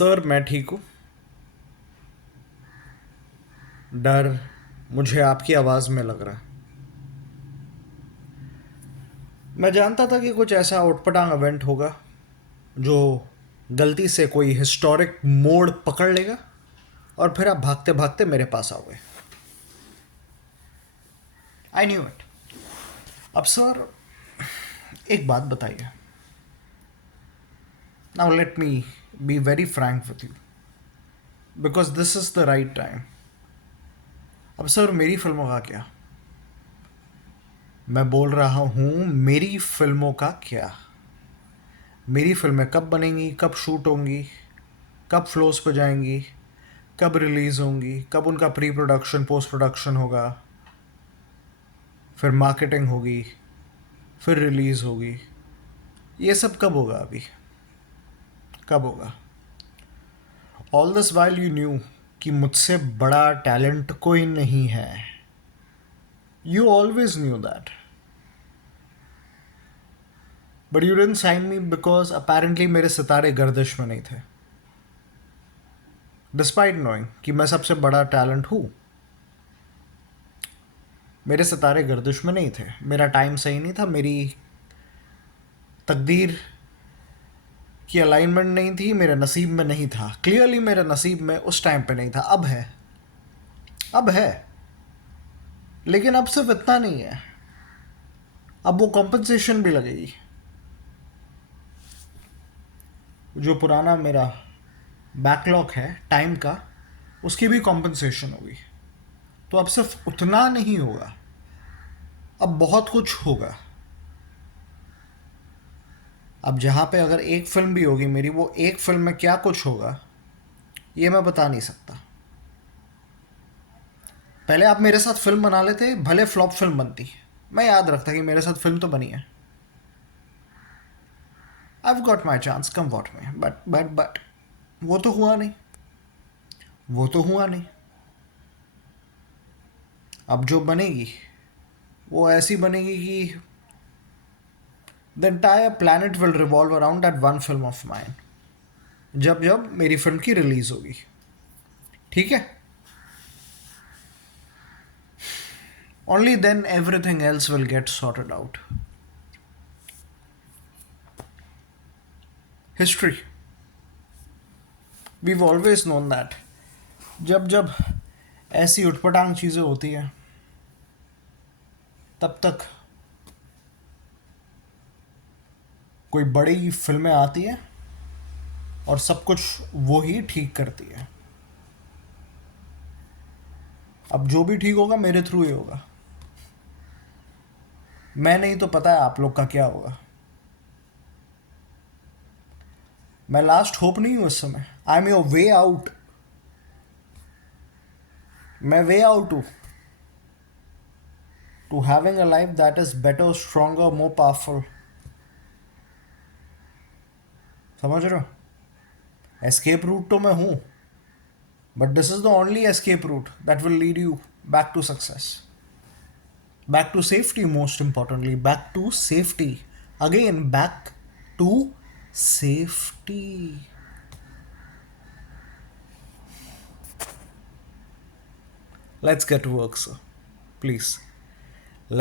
Sir मैं ठीक हूँ। डर मुझे आपकी आवाज़ में लग रहा है। मैं जानता था कि कुछ ऐसा उटपटांग इवेंट होगा जो गलती से कोई हिस्टोरिक मोड़ पकड़ लेगा और फिर आप भागते भागते मेरे पास आओगे। I knew it. अब सर एक बात बताइए। Now let me be very Frank with you because this is the right time. अब सर मेरी फिल्मों का क्या? मैं बोल रहा हूँ मेरी फिल्मों का क्या? मेरी फिल्में कब बनेंगी, कब शूट होंगी, कब फ्लोस पे जाएंगी, कब रिलीज़ होंगी, कब उनका प्री प्रोडक्शन पोस्ट प्रोडक्शन होगा, फिर मार्केटिंग होगी, फिर रिलीज़ होगी। ये सब कब होगा? अभी कब होगा? All this while you knew कि मुझसे बड़ा टैलेंट कोई नहीं है। You always knew that, but you didn't sign me because apparently मेरे सितारे गर्दिश में नहीं थे, डिस्पाइट नोइंग कि मैं सबसे बड़ा टैलेंट हूँ। मेरे सितारे गर्दिश में नहीं थे, मेरा टाइम सही नहीं था, मेरी तकदीर की अलाइनमेंट नहीं थी, मेरे नसीब में नहीं था। क्लियरली मेरे नसीब में उस टाइम पे नहीं था। अब है, अब है, लेकिन अब सिर्फ इतना नहीं है, अब वो कॉम्पनसेशन भी लगेगी। जो पुराना मेरा बैकलॉग है टाइम का, उसकी भी कॉम्पनसेशन होगी। तो अब सिर्फ उतना नहीं होगा, अब बहुत कुछ होगा। अब जहाँ पे अगर एक फिल्म भी होगी मेरी, वो एक फिल्म में क्या कुछ होगा ये मैं बता नहीं सकता। पहले आप मेरे साथ फिल्म बना लेते, भले फ्लॉप फिल्म बनती, मैं याद रखता कि मेरे साथ फिल्म तो बनी है। I've got my chance, come what may, but वो तो हुआ नहीं, वो तो हुआ नहीं। अब जो बनेगी वो ऐसी बनेगी कि the entire planet will revolve around that one film of mine, जब जब मेरी फिल्म की रिलीज होगी। ठीक है? Only then everything else will get sorted out. History, we've always known that जब जब ऐसी उटपटांग चीज़ें होती हैं तब तक कोई बड़ी फिल्में आती हैं और सब कुछ वो ही ठीक करती है। अब जो भी ठीक होगा मेरे थ्रू ही होगा। मैं नहीं तो पता है आप लोग का क्या होगा। मैं लास्ट होप नहीं हूँ इस समय। I am your way out. मैं वे आउट हूँ to having a life that is better, stronger, more powerful. समझ रहे हो? एस्केप रूट तो मैं हूँ, but this is the only escape route that will lead you back to success, back to safety, most importantly, back to safety, again back to safety. Let's get to work, sir, please.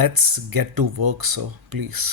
Let's get to work, sir, please.